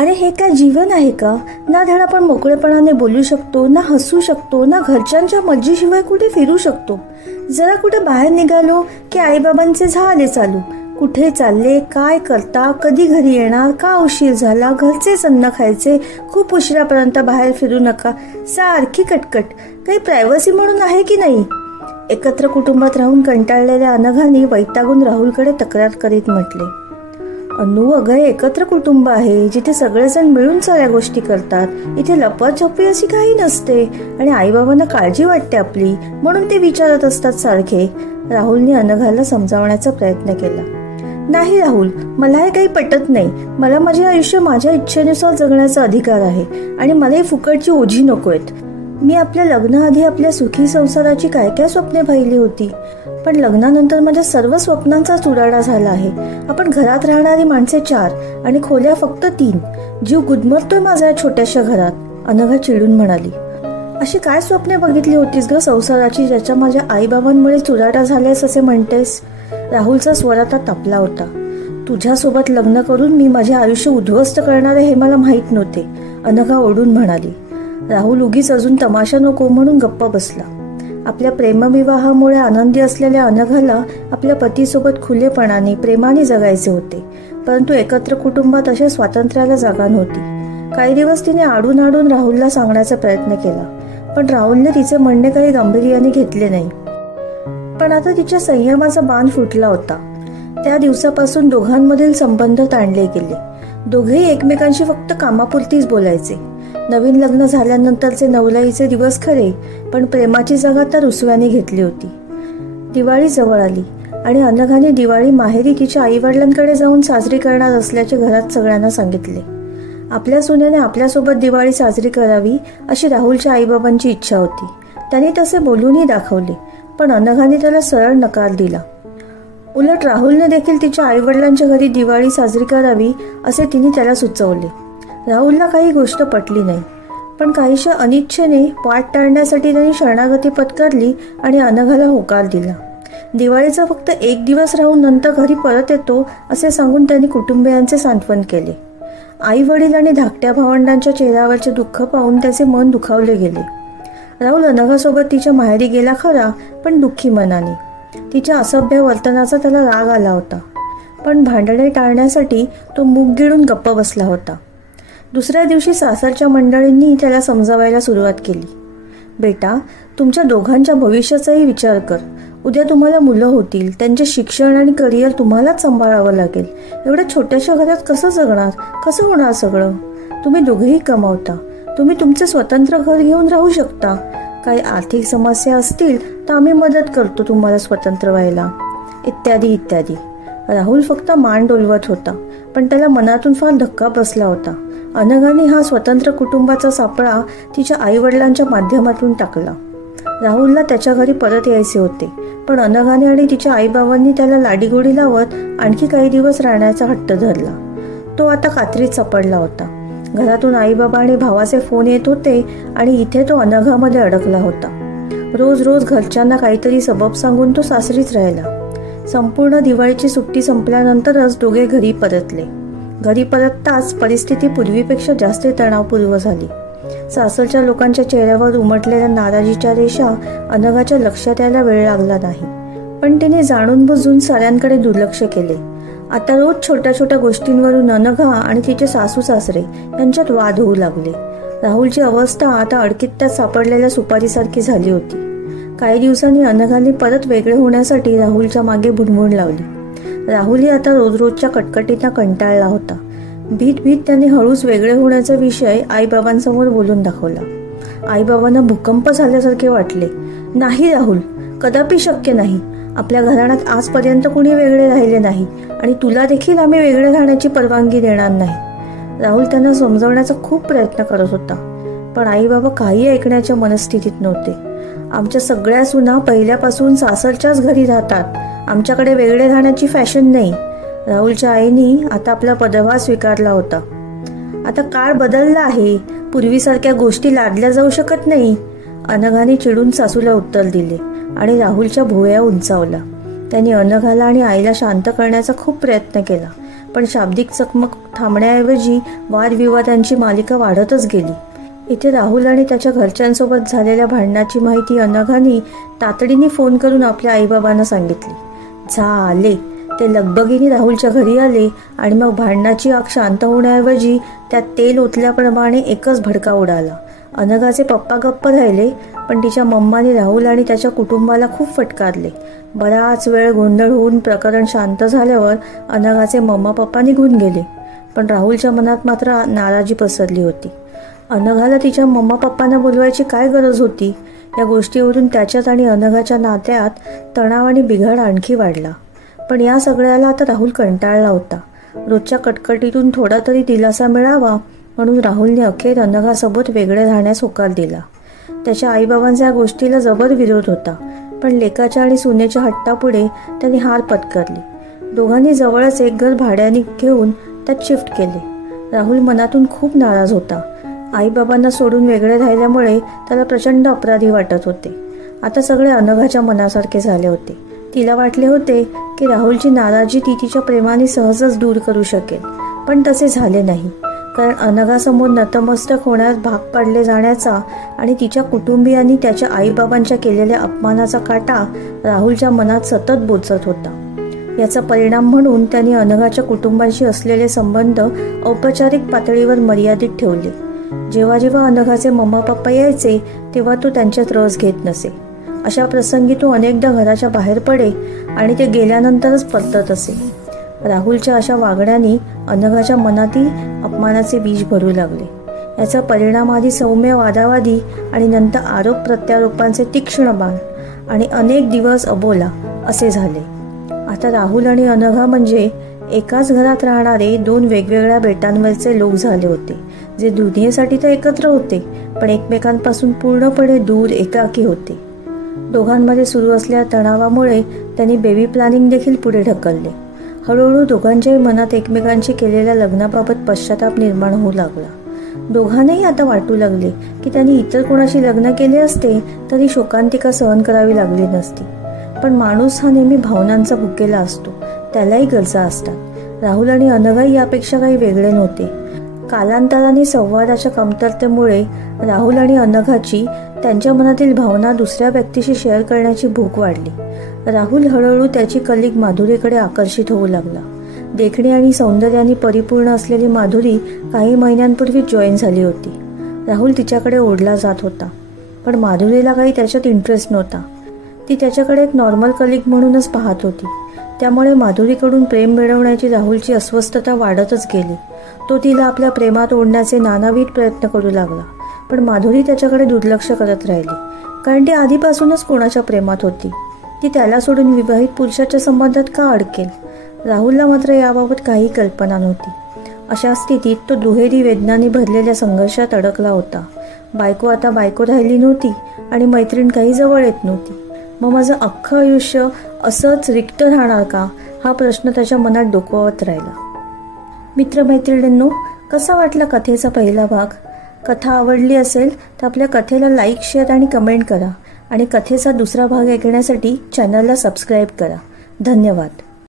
आणि हे काय जीवन आहे का? ना धड आपण मोकळेपणाने बोलू शकतो, ना हसू शकतो, ना घरच्यांच्या मर्जीशिवाय कुठे फिरू शकतो. जरा कुठे बाहेर निघालो की आईबाबांचे झाले चालू. कुठे चालले, काय करता, कधी घरी येणार, का उशीर झाला, घरचेच अन्न खायचे, खूप उशिरापर्यंत बाहेर फिरू नका, सारखी कटकट. काही प्रायव्हसी म्हणून आहे की नाही? एकत्र कुटुंबात राहून कंटाळलेल्या अनघाने वैतागून राहुलकडे तक्रार करीत म्हटले, अनु अगं, एकत्र कुटुंब आहे जिथे सगळेजण मिळून सगळ्या गोष्टी करतात. इथे लपवाछपवी अशी काही नसते आणि आईबाबांना काळजी वाटते आपली, म्हणून ते विचारत असतात सारखे. राहुलने अनघाला समजावण्याचा प्रयत्न केला. नाही राहुल, मला हे काही पटत नाही. मला माझे आयुष्य माझ्या इच्छेनुसार जगण्याचा अधिकार आहे आणि मला ही फुकटची ओझी नकोयत. मी आपल्या लग्नाआधी आपल्या सुखी संसाराची काय काय स्वप्ने पाहिली होती, पण लग्नानंतर माझ्या सर्व स्वप्नांचा चुराडा झाला आहे. आपण घरात राहणारी माणसे 4 आणि खोल्या फक्त 3. जीव गुदमरतोय माझ्या या छोट्याशा घरात, अनघा चिडून म्हणाली. अशी काय स्वप्ने बघितली होतीस ग संसाराची, ज्याच्या माझ्या आईबाबांमुळे चुराडा झाल्यास असे म्हणतेस? राहुलचा स्वर आता तापला होता. तुझ्यासोबत लग्न करून मी माझे आयुष्य उद्ध्वस्त करणार आहे हे मला माहीत नव्हते, अनघा ओरडून म्हणाली. राहुल उगीच अजून तमाशा नको म्हणून गप्प बसला. आपल्या प्रेमविवाहामुळे आनंदी असलेल्या अनघाला आपल्या पतीसोबत खुलेपणाने प्रेमाने जगायचे होते, परंतु एकत्र कुटुंबात अशा स्वातंत्र्याला जागा नव्हती. काही दिवस तिने आडून आडून राहुलला सांगण्याचा प्रयत्न केला, पण राहुलने तिचे म्हणणे काही गांभीर्याने घेतले नाही. पण आता तिच्या संयमाचा बांध फुटला होता. त्या दिवसापासून दोघांमधील संबंध ताणले गेले. दोघेही एकमेकांशी फक्त कामापुरतीच बोलायचे. नवीन लग्न झाल्यानंतरचे नवलाईचे दिवस खरे, पण प्रेमाची जागा तर रुसव्याने घेतली होती. दिवाळी जवळ आली आणि अनघाने दिवाळी माहेरी तिच्या आईवडिलांकडे जाऊन साजरी करणार असल्याचे घरात सगळ्यांना सांगितले. आपल्या सुनेने आपल्यासोबत दिवाळी साजरी करावी अशी राहुलच्या आईबाबांची इच्छा होती. त्यांनी तसे बोलूनही दाखवले, पण अनघाने त्याला सरळ नकार दिला. उलट राहुलने देखील तिच्या आईवडिलांच्या घरी दिवाळी साजरी करावी असे तिने त्याला सुचवले. राहुलला काही गोष्ट पटली नाही, पण काहीशा अनिच्छेने वाट टाळण्यासाठी त्यांनी शरणागती पत्करली आणि अनघाला होकार दिला. दिवाळीचा फक्त 1 दिवस राहून नंतर घरी परत येतो असे सांगून त्यांनी कुटुंबियांचे सांत्वन केले. आई वडील आणि धाकट्या भावंडांच्या चेहऱ्यावरचे दुःख पाहून त्याचे मन दुखावले गेले. राहुल अनघासोबत तिच्या माहेरी गेला खरा, पण दुःखी मनाने. तिच्या असभ्य वर्तनाचा त्याला राग आला होता, पण भांडणे टाळण्यासाठी तो मूग गिळून गप्प बसला होता. दुसऱ्या दिवशी सासरच्या मंडळींनी त्याला समजावायला सुरुवात केली. बेटा, तुमच्या दोघांच्या भविष्याचाही विचार कर. उद्या तुम्हाला मुलं होतील, त्यांचे शिक्षण आणि करिअर तुम्हालाच सांभाळावं लागेल. एवढ्या छोट्याशा घरात कसं जगणार, कसं होणार सगळं? तुम्ही दोघेही कमावता, तुम्ही तुमचे स्वतंत्र घर घेऊन राहू शकता. काही आर्थिक समस्या असतील तर आम्ही मदत करतो तुम्हाला स्वतंत्र व्हायला, इत्यादी इत्यादी. राहुल फक्त मान डोलवत होता, पण त्याला मनातून फार धक्का बसला होता. अनघाने हा स्वतंत्र कुटुंबाचा सापळा तिच्या आईवडिलांच्या माध्यमातून टाकला. राहुलला त्याच्या घरी परत यायचे होते, पण अनघाने आणि तिच्या आईबाबांनी त्याला लाडीगोडी लावत आणखी काही दिवस राहण्याचा हट्ट धरला. तो आता कात्रीत सापडला होता. घरातून आईबाबा आणि भावाचे फोन येत होते आणि इथे तो अनघामध्ये अडकला होता. रोज रोज घरच्यांना काहीतरी सबब सांगून तो सासरीच राहिला. संपूर्ण दिवाळीची सुट्टी संपल्यानंतरच दोघे घरी परतले. घरी परतताच परिस्थिती पूर्वीपेक्षा जास्त तणावपूर्व झाली. सासरच्या लोकांच्या चेहऱ्यावर उमटलेल्या नाराजीच्या रेषा अनघाच्या लक्षात यायला वेळ लागला नाही, पण तिने जाणून बुजून साऱ्यांकडे दुर्लक्ष केले. आता रोज छोट्या छोट्या गोष्टींवरून अनघा आणि तिचे सासू सासरे यांच्यात वाद होऊ लागले. राहुलची अवस्था आता अडकित्त्यात सापडलेल्या सुपारीसारखी झाली होती. काही दिवसांनी अनघाने परत वेगळे होण्यासाठी राहुलच्या मागे भुणभुण लावली. राहुलही आता रोज रोजच्या कटकटींना कंटाळला होता. भीत भीत त्याने हळूच वेगळे होण्याचा विषय आईबाबांसमोर बोलून दाखवला. आईबाबांना भूकंप झाल्यासारखे वाटले. नाही राहुल, कदापि शक्य नाही. आपल्या घराण्यात आजपर्यंत कुणी वेगळे राहिले नाही आणि तुला देखील आम्ही वेगळे राहण्याची परवानगी देणार नाही. राहुल त्यांना समजावण्याचा खूप प्रयत्न करत होता, पण आईबाबा काही ऐकण्याच्या मनस्थितीत नव्हते. आमच्या सगळ्या सुना पहिल्यापासून सासरच्याच घरी राहतात. आमच्याकडे वेगळे राहण्याची फॅशन नाही. राहुलच्या आईनी आता आपला पदभार स्वीकारला होता. आता काळ बदलला आहे, पूर्वीसारख्या गोष्टी लादल्या जाऊ शकत नाही. अनघाने चिडून सासूला उत्तर दिले आणि राहुलच्या भुवया उंचावला. त्यांनी अनघाला आणि आईला शांत करण्याचा खूप प्रयत्न केला, पण शाब्दिक चकमक थांबण्याऐवजी वादविवादांची मालिका वाढतच गेली. इथे राहुल आणि त्याच्या घरच्यांसोबत झालेल्या भांडणाची माहिती अनघाने तातडीने फोन करून आपल्या आईबाबांना सांगितली. झाले. ते लगबगीने राहुलच्या घरी आले आणि मग भांडणाची आग शांत होण्याऐवजी त्यात तेल ओतल्याप्रमाणे एकच भडका उडाला. अनघाचे पप्पा गप्प राहिले, पण तिच्या मम्माने राहुल आणि त्याच्या कुटुंबाला खूप फटकारले. बराच वेळ गोंधळ होऊन प्रकरण शांत झाल्यावर अनघाचे मम्मा पप्पा निघून गेले, पण राहुलच्या मनात मात्र नाराजी पसरली होती. अनघाला तिच्या मम्मा पप्पांना बोलवायची काय गरज होती? या गोष्टीवरून त्याच्यात आणि अनघाच्या नात्यात तणाव आणि बिघाड आणखी वाढला. पण या सगळ्याला आता राहुल कंटाळला होता. रोजच्या कटकटीतून थोडा तरी दिलासा मिळावा म्हणून राहुलने अखेर अनघासोबत वेगळे राहण्यास होकार दिला. त्याच्या आईबाबांचा या गोष्टीला जबर विरोध होता, पण लेकाच्या आणि सुनेच्या हट्टापुढे त्यांनी हार पत्करली. दोघांनी जवळच एक घर भाड्याने घेऊन त्यात शिफ्ट केले. राहुल मनातून खूप नाराज होता. आईबाबांना सोडून वेगळे राहिल्यामुळे त्याला प्रचंड अपराधी वाटत होते. आता सगळे अनघाच्या मनासारखे झाले होते. तिला वाटले होते की राहुलची नाराजी ती तिच्या प्रेमाने सहजच दूर करू शकेल, पण तसे झाले नाही. कारण अनघासमोर नतमस्तक होण्यास भाग पाडले जाण्याचा आणि तिच्या कुटुंबियांनी त्याच्या आईबाबांच्या केलेल्या अपमानाचा काटा राहुलच्या मनात सतत बोचत होता. याचा परिणाम म्हणून त्यांनी अनघाच्या कुटुंबाशी असलेले संबंध औपचारिक पातळीवर मर्यादित ठेवले. जेव्हा जेव्हा अनघाचे मम्मा पप्पा यायचे तेव्हा तो त्यांच्यात रस घेत नसे. अशा प्रसंगी तो अनेकदा घराच्या बाहेर पडे आणि ते गेल्यानंतरच परतत असे. राहुलच्या अशा वागण्याने अनघाच्या मनातही अपमानाचे बीज भरू लागले. याचा परिणाम आधी सौम्य वादावादी आणि नंतर आरोप प्रत्यारोपांचे तीक्ष्ण बाण आणि अनेक दिवस अबोला असे झाले. आता राहुल आणि अनघा म्हणजे एकाच घरात राहणारे दोन वेगवेगळ्या बेटांवरचे लोक झाले होते, जे दुनियेसाठी तर एकत्र होते पण एकमेकांपासून पूर्णपणे दूर, एकाकी होते. दोघांमध्ये सुरू असलेल्या तणावामुळे त्यांनी बेबी प्लॅनिंग देखील पुढे ढकलले. हळूहळू दोघांच्याही मनात एकमेकांशी केलेल्या लग्नाबाबत पश्चाताप निर्माण होऊ लागला. दोघांनाही आता वाटू लागले की त्यांनी इतर कोणाशी लग्न केले असते तरी शोकांतिका सहन करावी लागली नसती. पण माणूस हा नेहमी भावनांचा भुकेला असतो, त्यालाही गरजा असतात. राहुल आणि अनघाही यापेक्षा काही वेगळे नव्हते. कालांतराने संवादाच्या कमतरतेमुळे राहुल आणि अनघाची त्यांच्या मनातील भावना दुसऱ्या व्यक्तीशी शेअर करण्याची भूक वाढली. राहुल हळूहळू त्याची कलिग माधुरीकडे आकर्षित होऊ लागला. देखणी आणि सौंदर्याने परिपूर्ण असलेली माधुरी काही महिन्यांपूर्वी जॉईन झाली होती. राहुल तिच्याकडे ओढला जात होता, पण माधुरीला काही त्याच्यात इंटरेस्ट नव्हता. ती त्याच्याकडे एक नॉर्मल कलिग म्हणूनच पाहत होती. त्यामुळे माधुरीकडून प्रेम मिळवण्याची राहुलची अस्वस्थता वाढतच गेली. तो तिला आपल्या प्रेमात ओढण्याचे नानाविध प्रयत्न करू लागला, पण माधुरी त्याच्याकडे दुर्लक्ष करत राहिली, कारण ती आधीपासूनच कोणाच्या प्रेमात होती. ती त्याला सोडून विवाहित पुरुषाच्या संबंधात का अडकेल? राहुलला मात्र याबाबत काही कल्पना नव्हती. अशा स्थितीत तो दुहेरी वेदनांनी भरलेल्या संघर्षात अडकला होता. बायको आता बायको राहिली नव्हती आणि मैत्रीण काही जवळ येत नव्हती. मग माझं अख्खं आयुष्य असंच रिक्त राहणार का, हा प्रश्न त्याच्या मनात डोकावत राहिला. मित्रमैत्रिणींनो, कसा वाटला कथेचा पहिला भाग? कथा आवडली असेल तर आपल्या कथेला लाईक, शेअर आणि कमेंट करा आणि कथेचा दुसरा भाग ऐकण्यासाठी चॅनलला सबस्क्राईब करा. धन्यवाद.